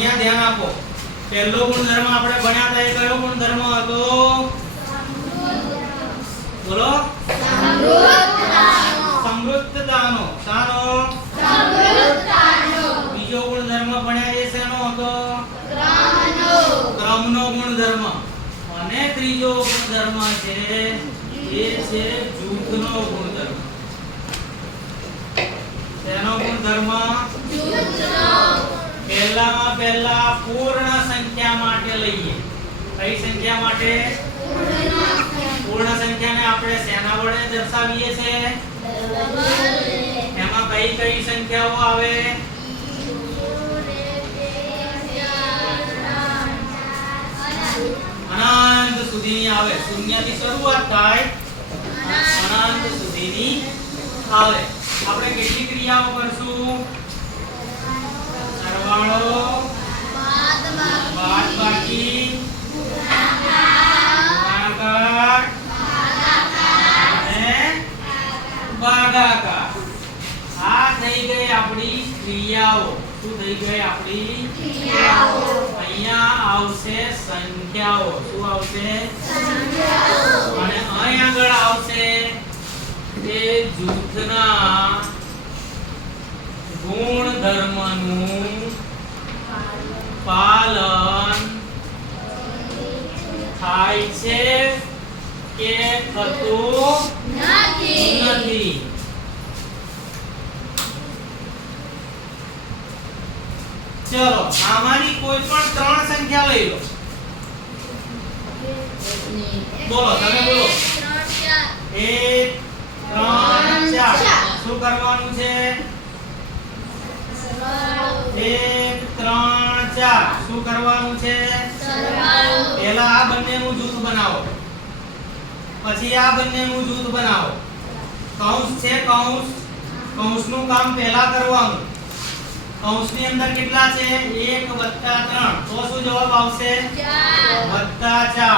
અહીંયા ધ્યાન આપો પહેલો ગુણધર્મ આપણે ભણ્યા હતા એ કયો ગુણધર્મ હતો બોલો સમૃદ્ધતાનો શાનો બીજો ગુણધર્મ ભણ્યા એ શેનો હતો ક્રમનો ગુણધર્મ અને ત્રીજો ગુણધર્મ છે એ છે જૂથનો ગુણધર્મ શેનો ગુણધર્મ પહેલામાં પહેલા પૂર્ણ સંખ્યા માટે લઈએ કઈ સંખ્યા માટે પૂર્ણ સંખ્યાને આપણે શેના વડે દર્શાવીએ છે એમાં કઈ કઈ સંખ્યાઓ આવે અનંત સુધીની આવે શૂન્યથી શરૂઆત થાય અનંત સુધીની આવે આપણે કેટલી ક્રિયાઓ કરશું સરવાળો બાદબાકી ગુણાકાર અને ભાગાકાર આ થઈ ગઈ આપણી ક્રિયાઓ શું થઈ ગઈ આપણી ક્રિયાઓ અહીંયા આવશે સંખ્યાઓ શું આવશે સંખ્યાઓ અને અહીં આગળ આવશે તે જૂથના ગુણધર્મનું પાલન થાય છે કે થતું નથી ચલો આમાંની કોઈ પણ ત્રણ સંખ્યા લઈ લો બોલો તમે બોલો 1 3 4 શું કરવાનું છે 1 3 4 શું કરવાનું છે સરવાળો પહેલા આ બંનેનું જૂથ બનાવો પછી આ બંનેનું જૂથ બનાવો કૌંસ છે કૌંસનું કામ પહેલા કરવાનું કૌંસની અંદર કેટલા છે 1 + 3 તો શું જવાબ આવશે 4 + 4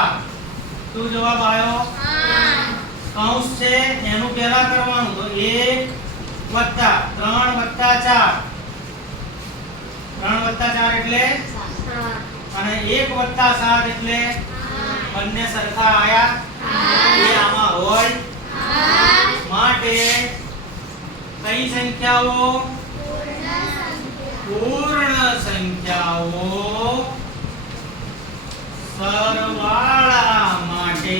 શું જવાબ આવ્યો 8 કૌંસ છે એનું પહેલા કરવાનું તો 1 + 3 + 4 3 + 4 એટલે 7 અને 1 + 7 એટલે 8 બંને સરખા આયા એ આમાં હોય 8 માટે કઈ સંખ્યાઓ પૂર્ણ સંખ્યાઓ સરવાળા માટે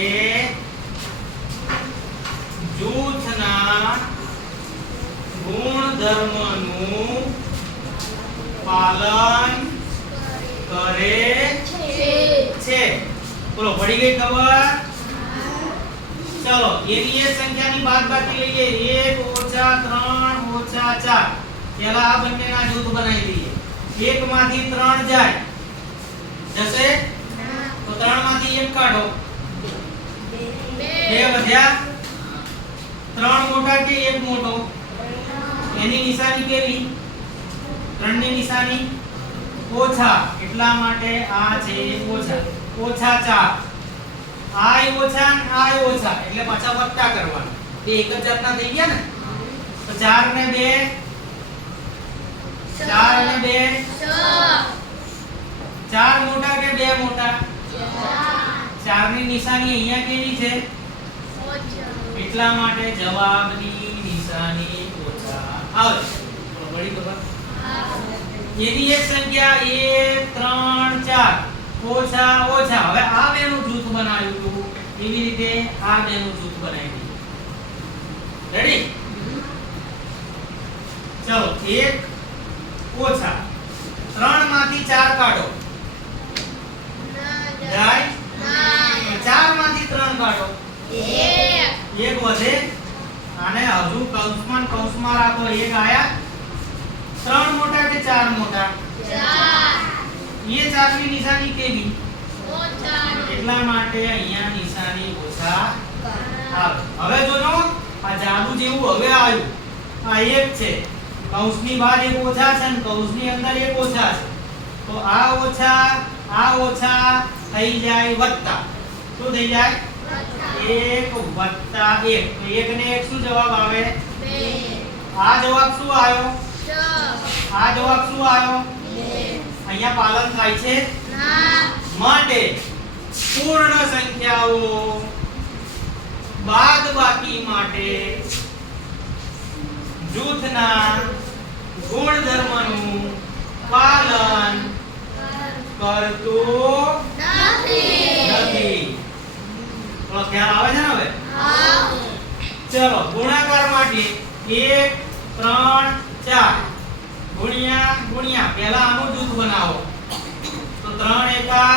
જૂથના ગુણધર્મનું પાલન કરે છે બોલો પડી ગઈ ખબર ચલો એની એ સંખ્યાની બાદબાકી લઈએ 1 - 3 - 4 પહેલા આ બંનેના જૂથ બનાવી દઈએ 1 માંથી 3 જાય જશે તો 3 માંથી 1 કાઢો 2 વધ્યા 3 મોટા કે 1 મોટો એની નિશાની કેવી 3 ની નિશાની ઓછા એટલા માટે આ છે ઓછા -4 આય ઓછા ને આય ઓછા એટલે પાછા વત્તા કરવાના બે એક જ જાતના થઈ ગયા ને તો 4 ને 2 4 અને 2 4 મોટા કે 2 મોટા 4 ની નિશાની અહીંયા કેવી છે એટલા માટે જવાબની નિશાની ઓછા આવે બળી ખબર એની એક સંખ્યા 1 3 4 ઓછા ઓછા હવે આ બેનું જૂથ બનાવ્યું હતું એવી રીતે આ બેનું જૂથ બનાવી દીધું રેડી ચલો 1 ઓછા 3 માંથી 4 કાઢો જાય 4 માંથી 3 કાઢો 1 વધે અને હજુ કૌંસમાં રાખો 1 આયા 3 મોટા કે 4 મોટા 4 ये 4 ની નિશાની કેવી ઓછા એટલા માટે અહીંયા નિશાની ઓછા આવે હવે જોજો આ જાદુ જેવું હવે આવ્યું આ 1 છે કૌંસની બહાર 1 ઓછા છે અને કૌંસની અંદર 1 ઓછા છે તો આ ઓછા થઈ જાય વત્તા શું થઈ જાય 1 + 1 તો 1 ને 1 શું જવાબ આવે 2 આ જવાબ શું આવ્યો 6 આ જવાબ શું આવ્યો 2 અહીંયા પાલન થાય છે ના. માટે પૂર્ણ સંખ્યાઓ બાદબાકી માટે જૂથના ગુણધર્મનું પાલન કરતું નથી. થોડો ખ્યાલ આવે છે ને હવે? ચલો ગુણાકાર માટે 1 3 4 ગુણ્યા ગુણ્યા પહેલા આનું જૂથ બનાવો તો 3 એકા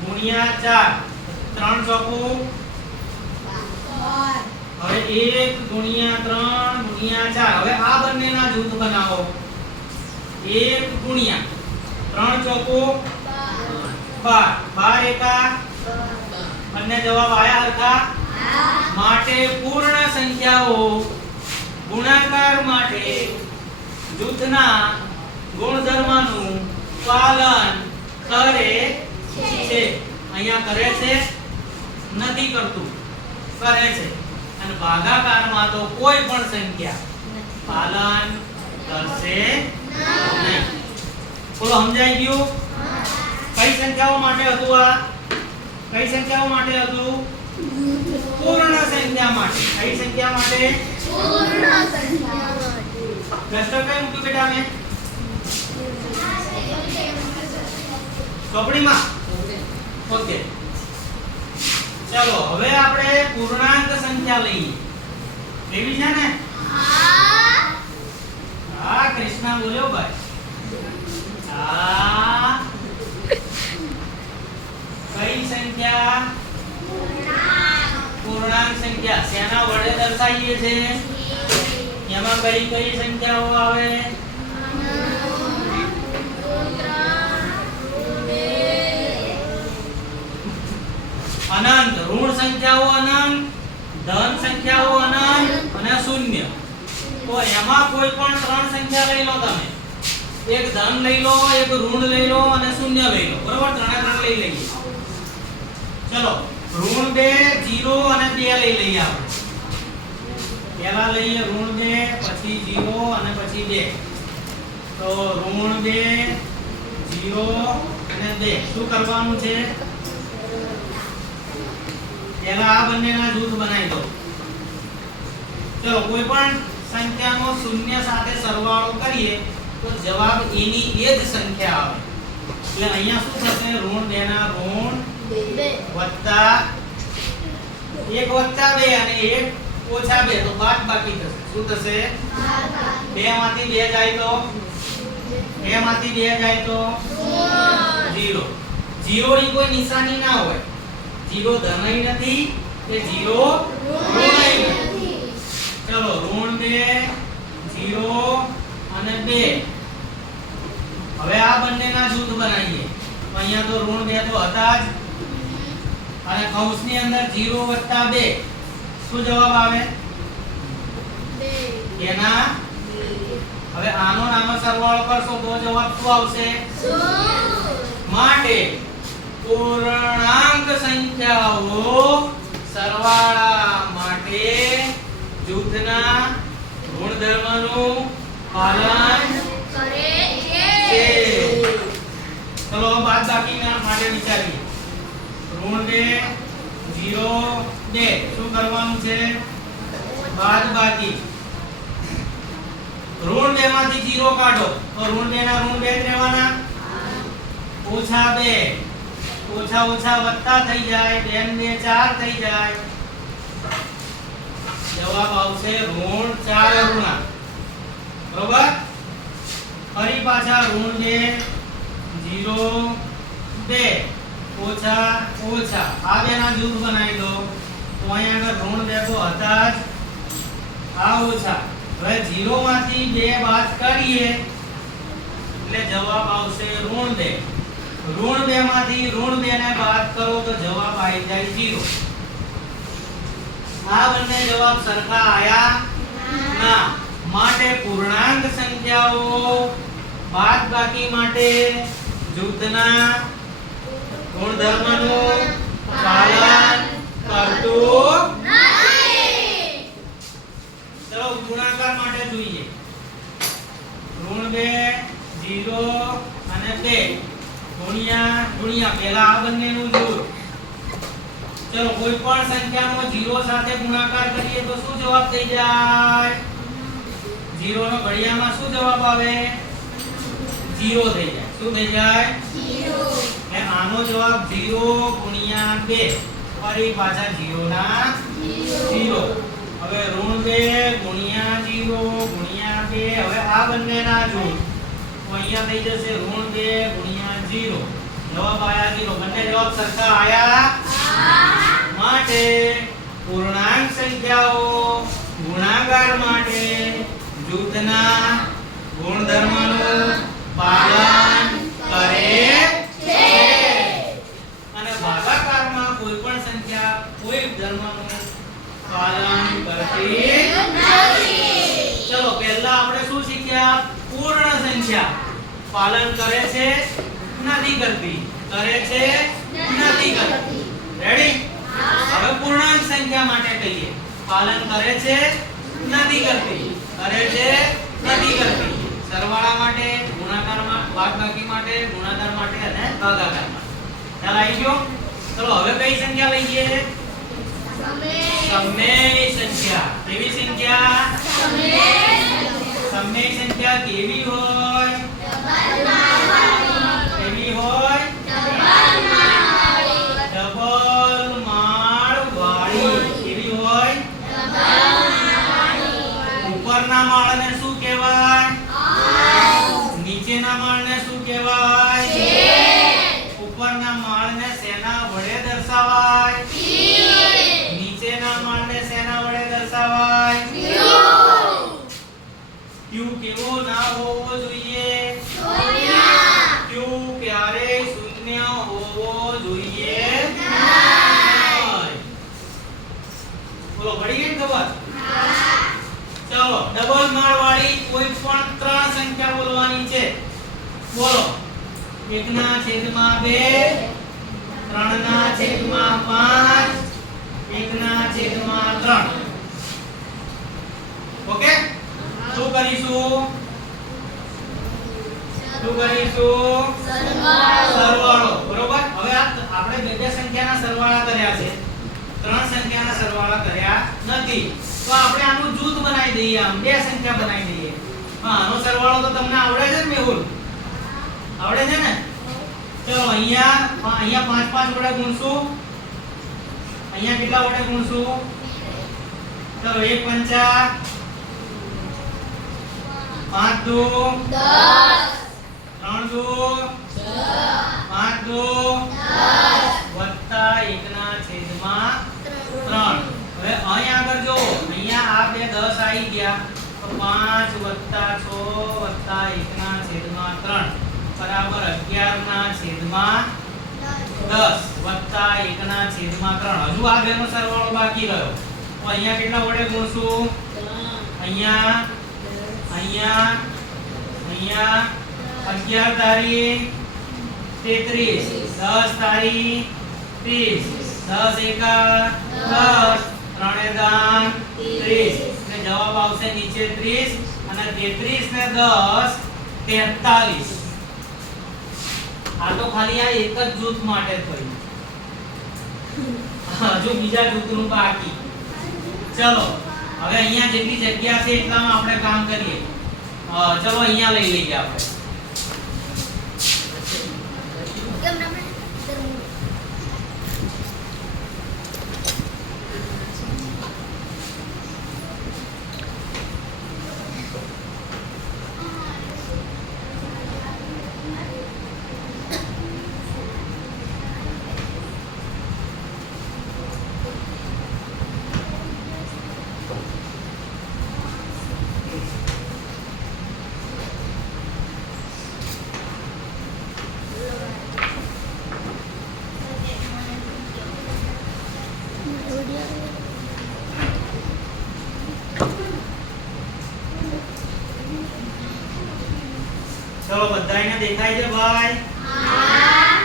ગુણ્યા 4 3 ચોકું હવે 1 ગુણ્યા 3 ગુણ્યા 4 હવે આ બંનેના જૂથ બનાવો 1 ગુણ્યા 3 ચોકું 12 એકા બંને જવાબ આયા હરખા માટે પૂર્ણ સંખ્યાઓ ગુણાકાર માટે જૂથના ગુણધર્મનું પાલન કરે છે. અહીંયા કરે છે નથી કરતું, કરે છે. અને ભાગાકારમાં તો કોઈ પણ સંખ્યા પાલન કરશે નહીં. બોલો સમજાઈ ગયું? કઈ સંખ્યાઓ માટે હતું આ? કઈ સંખ્યાઓ માટે હતું? પૂર્ણ સંખ્યા માટે. કઈ સંખ્યા માટે? ક્લસ્ટર કઈ મૂક્યું બેટા મેં? ચોપડીમાં? ઓકે. ચલો હવે આપણે પૂર્ણાંક સંખ્યા લઈએ. એવી છે ને? હા કૃષ્ણા બોલ્યો ભાઈ. હા કઈ સંખ્યા? પૂર્ણાંક સંખ્યા. શેના વડે દર્શાવીએ છીએ? એમાં કઈ કઈ સંખ્યાઓ આવે? અનંત. ઋણ સંખ્યાઓ અનંત, ધન સંખ્યાઓ અનંત અને શૂન્ય. તો એમાં કોઈ પણ ત્રણ સંખ્યા લઈ લો તમે. એક ધન લઈ લો, એક ઋણ લઈ લો અને શૂન્ય લઈ લો. બરોબર? ત્રણે ત્રણ લઈ લઈએ. ચલો ઋણ 2 0 અને 2 લઈ લઈએ આપણે. પહેલા લઈએ ઋણ 2 પછી 0 અને પછી 2. તો ઋણ 2 0 અને 2 શું કરવાનું છે? પહેલા આ બંનેના જૂથ બનાવી દો. ચલો કોઈ પણ સંખ્યાનો શૂન્ય સાથે સરવાળો કરીએ તો જવાબ એની એ જ સંખ્યા આવે. એટલે અહીંયા શું થશે? ઋણ 2 ના ઋણ વત્તા 1 વત્તા 2 અને 1 ઓછા 2 તો બાદ બાકી થશે. શું થશે? 2 માંથી 2 જાય તો 2 માંથી 2 જાય તો 0. 0 ની કોઈ નિશાની ના હોય. 0 ધનય નથી કે 0 ઋણય નથી. ચલો ઋણ 2 0 અને 2. હવે આ બંનેના જૂથ બનાવીએ. તો અહીંયા તો ઋણ 2 તો હતા જ અને કૌંસની અંદર 0 વત્તા 2 શું જવાબ આવે? 2 એના હવે આનો નાનો સરવાળો કરશો તો જવાબ શું આવશે? માટે પૂર્ણાંક સંખ્યાઓ સરવાળા માટે જૂથના ગુણધર્મનું પાલન કરે છે. ચલો બાદબાકીના માટે વિચારીએ. ઋણ 2 0 2 શું કરવાનું છે? બાદબાકી. ઋણ 2 માંથી 0 કાઢો તો ઋણ 2 ના ઋણ 2 જ રહેવાના. ઓછા 2 ઓછા ઓછા વત્તા થઈ જાય. 2 ને 2 4 થઈ જાય. જવાબ આવશે ઋણ 4 અરુણા. બરોબર? ફરી પાછા ઋણ 2 0 2 ઓછા ઓછા આ બેના જૂથ બનાવી દો. તો અહીંયા આગળ ઋણ 2 તો હતા જ. આ ઓછા. હવે 0 માંથી 2 બાદ કરીએ એટલે જવાબ આવશે ઋણ 2. ઋણ 2 માંથી ઋણ 2 ને બાદ કરો તો જવાબ આવી જાય 0. આ બંને જવાબ સરખા આયા ના. માટે પૂર્ણાંક સંખ્યાઓ બાદબાકી માટે જૂથના ગુણધર્મનું પાલન કરતું નથી. ચલો ગુણાકાર માટે જોઈએ. ઋણ 2 0 અને 2 ગુણ્યા ગુણ્યા પહેલા આ બંનેનું જોડ. ચલો કોઈ પણ સંખ્યાનો 0 સાથે ગુણાકાર કરીએ તો શું જવાબ થઈ જાય? 0 નો ઘડિયામાં શું જવાબ આવે? 0 થઈ જાય. શું થઈ જાય? 0. એટલે આનો જવાબ 0 ગુણ્યા 2 ફરી પાછા 0 ના 0. હવે ઋણ 2 ગુણ્યા 0 ગુણ્યા 2. હવે આ બંનેના જોડ તો અહીંયા થઈ જશે ઋણ 2 ગુણ્યા 0. જવાબ આયા 0. બંને જવાબ સરખા આયા માટે પૂર્ણાંક સંખ્યાઓ ગુણાકાર માટે જૂથના ગુણધર્મનું પાલન કરે છે અને ભાગાકારમાં કોઈ પણ સંખ્યા કોઈ ધર્મનું પાલન કરતી નથી. ચલો પહેલા આપણે શું શીખ્યા? પૂર્ણ સંખ્યા પાલન કરે છે નથી કરતી, કરે છે નથી કરતી. રેડી? હવે પૂર્ણાંક સંખ્યા માટે કહીએ પાલન કરે છે નથી કરતી, કરે છે નથી કરતી. સરવાળા માટે, ગુણાકારમાં, બાદબાકી માટે, ગુણાકાર માટે અને ભાગાકાર માટે. ખ્યાલ આવી ગયો? ચલો હવે કઈ સંખ્યા લઈએ? સમમેય સંખ્યા. કેવી સંખ્યા? સમમેય સંખ્યા કેવી હોય? કેવી હોય? ડબલ માળ વાળી. કેવી હોય? ઉપરના માળને શું કહેવાય? નીચેના માળને શું કહેવાય? ઉપરના માળને શેના વડે દર્શાવાય? નીચેના માળને શેના વડે દર્શાવાય? ક્યુ કેવો ના હોવો જોઈએ? ક્યુ ક્યારેય શૂન્ય હોવો જોઈએ નહીં. બોલો પડી ગઈ ખબર? ચલો ડબલ માળ વાળી કોઈ પણ ત્રણ સંખ્યા બોલવાની છે. બોલો 1/2, 3/5, 1/3. ઓકે? શું કરીશું? સરવાળો. બરોબર? હવે આપણે બે સંખ્યાના સરવાળા કર્યા છે, ત્રણ સંખ્યાના સરવાળા કર્યા નથી. તો આપણે આનું જૂથ બનાવી દઈએ, આમ બે સંખ્યા બનાવી દઈએ. આનો સરવાળો તો તમને આવડે છે ને મેહુલ? આવડે છે ને? ચલો અહીંયા 5 5 વડે ગુણશું. અહીંયા કેટલા વડે ગુણશું? ચલો 1 પંચા 5 દુ 10, 3 દુ 5 દુ 10 વત્તા 1/3. હવે અહીં આગળ જો અહીંયા આ બે 10 આવી ગયા તો 5 વત્તા 6 વત્તા 1/3 બરાબર 11/10 વત્તા 1/3. હજુ આ બેનો સરવાળો બાકી રહ્યો. તો અહીંયા કેટલા વડે ગુણશું? અહીંયા 11 તારી 33, 10 તારી 30, 10 એકા 10, 3 દાન 30. ને જવાબ આવશે નીચે 30 અને 33 ને 10 43. આ તો ખાલી આ એક જ જૂથ માટે થયું. હજુ બીજા જૂથનું બાકી. ચલો હવે અહીંયા જેટલી જગ્યા છે એટલામાં આપણે કામ કરીએ. ચલો અહીંયા લઈ લઈએ આપણે. ચલો બધાયને દેખાય છે ભાઈ? હા.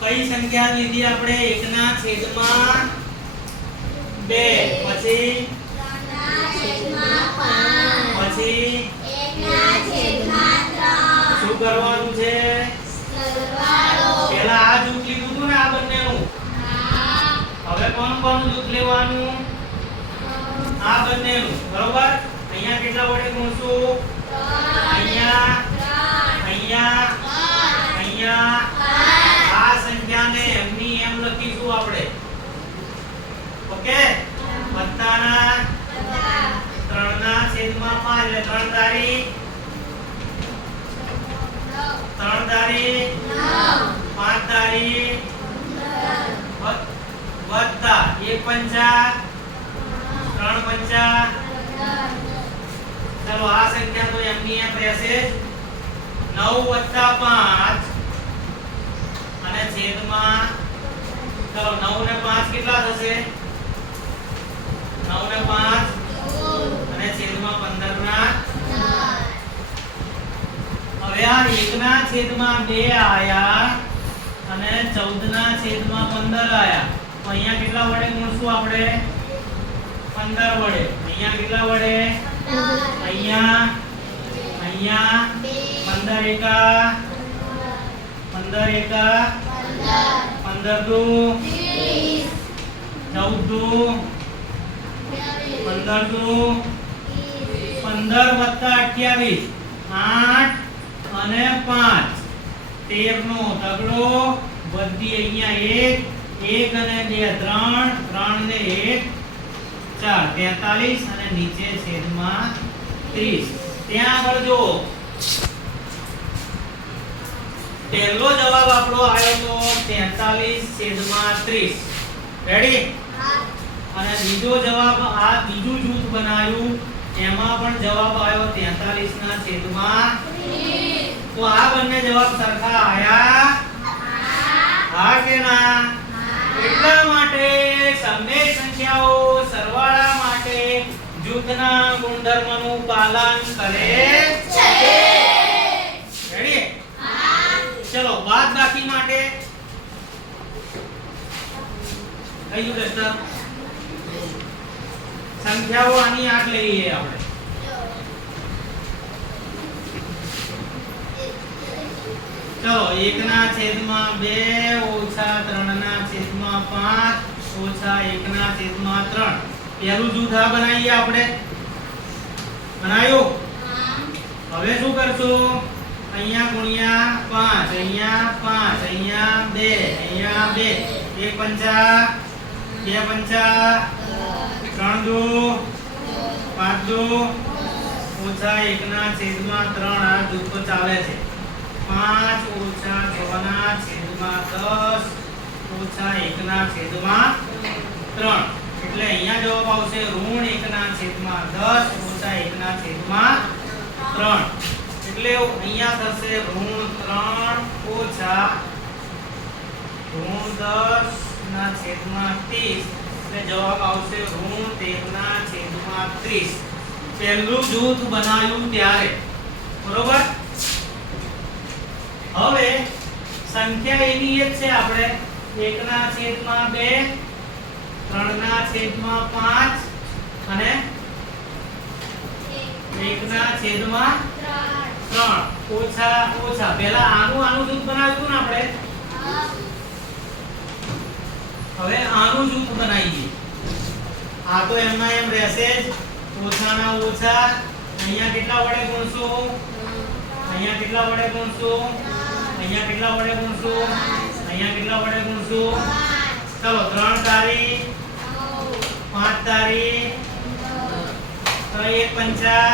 કઈ સંખ્યા લીધી આપણે? 1/2 પછી 3/5 પછી 1/3 શું કોનું જૂથ લેવાનું? આ બંનેનું, બરોબર? અહીંયા કેટલા વડે ગુણશું? અહીંયા અહીંયા અહીંયા આ સંખ્યાને એમની એમ લખીશું આપણે. ઓકે, વત્તાના 3/5 એટલે 3 તારી 3 તારી 5 તારી વત્તા 1 પંચા 3 પંચા. ચલો આ સંખ્યા તો એમની એમ રહેશે. 9 + 5 અને છેદમાં, ચલો 9 ને 5 કેટલા થશે? 9 ને 5 અને છેદમાં 15 ના. હવે આ 1 ના છેદમાં 2 આયા અને 14 ના છેદમાં 15 આયા. તો અહીંયા કેટલા વડે ગુણશું આપણે? 15 વડે. અહીંયા કેટલા વડે? અહીંયા 15 એકા 15 એકા 15 દુ 14 દુ 15 દુ 15 વત્તા 28 8 અને 5 13 નો તગડો વધી અહીંયા 1 અને 2 3 ને 1 4 43 અને નીચે છેદમાં 30. ત્યાં આગળ જો પહેલો જવાબ આપણો આવ્યો તો 43/30. રેડી? અને બીજો જવાબ આ બીજું જૂથ બનાવ્યું એમાં પણ જવાબ આવ્યો 43/30. તો આ બંને જવાબ સરખા આયા? હા કે ના? એટલા માટે સમય સંખ્યાઓ સરવાળા માટે જૂથના ગુણધર્મનું પાલન કરે છે. રેડી? ચલો બાદબાકી માટે કઈ દસ્તર સંખ્યાઓ આની આટ લઈએ આપણે. ચલો 1/2 ઓછા 3/5 ઓછા 1/3. પહેલું જૂથ આ બનાવીએ આપણે. બનાવ્યું? હવે શું કરશું? અહીંયા ગુણ્યા 5 અહીંયા 5 અહીંયા 2 અહીંયા 2 1 પંચા 2 પંચા 3 દુ 5 દુ ઓછા 1/3. આ જૂથ તો ચાલે છે. 5 ઓછા 6/10 ઓછા 1/3. એટલે અહીંયા જવાબ આવશે ઋણ 1/10 ઓછા 1/3. એટલે અહીંયા થશે ઋણ 3 ઓછા ઋણ 10/30. એટલે જવાબ આવશે ઋણ 13/30. પહેલું જૂથ બનાવ્યું ત્યારે. બરોબર? હવે સંખ્યા એની જ છે આપણે 1/2 3/5 અને 1/3 ઓછા ઓછા. પહેલા આનું જૂથ બનાવ્યું ને આપણે. હવે આનું જૂથ બનાવીએ. આ તો એમના એમ રહેશે જ. ઓછાના ઓછા અહીંયા કેટલા વડે ગુણશું? અહીંયા કેટલા વડે ગુણશું? અહીંયા કેટલા વડે ગુણશું? અહીંયા કેટલા વડે ગુણશું? ચલો 3 તારી 5 તારી 1 પંચા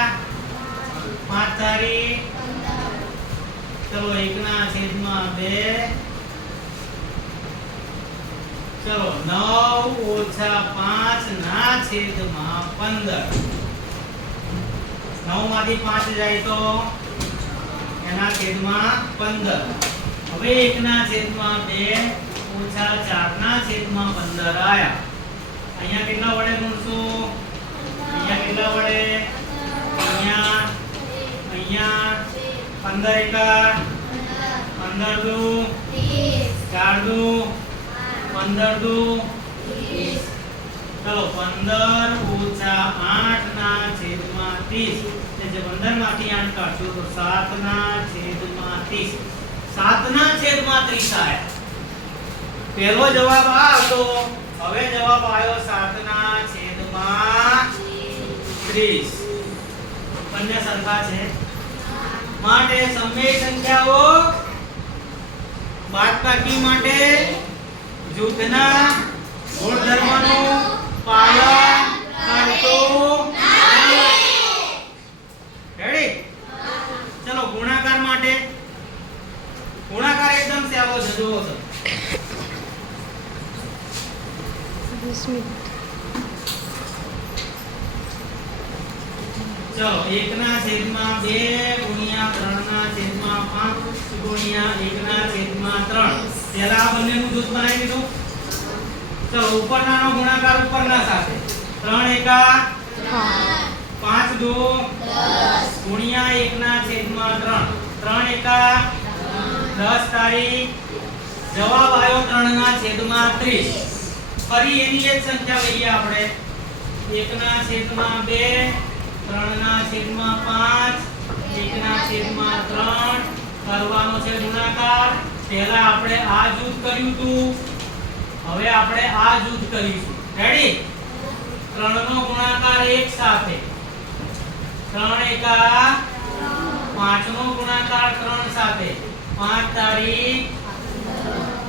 5 તારી. ચલો 1/2. ચલો 9 ઓછા 5/15. 9 માંથી 5 જાય તો એના છેદમાં 15. હવે 1/2 ઓછા 4/15 આયા. અહીંયા કેટલા વડે ગુણશું? અહીંયા કેટલા વડે? અહીંયા 15 એકા 15 દુ 4 દુ 15 દુ 30. ચલો 15 ઓછા 8/30. જે 15 માંથી 8 કાઢશો તો 7/30. 7/30 આયા. પહેલો જવાબ આ હતો હવે જવાબ આવ્યો 7/30. બંને સરખા છે માટે સમય સંખ્યાઓ બાદબાકી માટે જૂથના ગુણધર્મનું પાલન કરતું રેડી. ચલો ગુણાકાર માટે. ગુણાકાર એકદમ સહેલો છે. જુઓ તો 20 મિનિટ. ચલો 1/2 ગુણ્યા 3/5 ગુણ્યા 1/3. પહેલા આ બંનેનું જૂથ બનાવી દીધું. ચલો ઉપરનાનો ગુણાકાર ઉપરના સાથે 3 એકા 5 દો 10 ગુણ્યા 1/3. 3 એકા 10 તારીખ. જવાબ આવ્યો 3/30. ફરી એની એક સંખ્યા લઈએ આપણે 1/2 3/5 1/3 કરવાનો છે ગુણાકાર. પહેલા આપણે આ જૂથ કર્યું હતું, હવે આપણે આ જૂથ કરીશું. રેડી. 3 નો ગુણાકાર એક સાથે 3 એકા 5 નો ગુણાકાર 3 સાથે 5 તારીખ.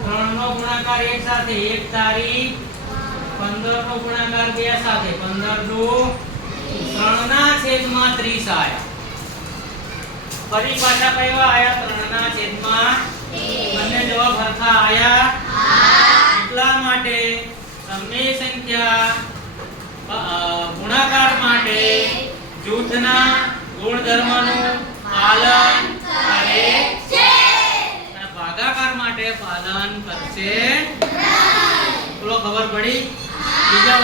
3 નો ગુણાકાર એક સાથે 1 તારીખ. 15 નો ગુણાકાર બે સાથે 15 દો 3/30 આયા. ફરી પાછા કયા આયા? 3/30. બંને જવાબ સરખા આયા. એટલા માટે સમય સંખ્યા ગુણાકાર માટે જૂથના ગુણધર્મનું પાલન કરે છે અને ભાગાકાર માટે પાલન કરશે. બોલો ખબર પડી? બીજા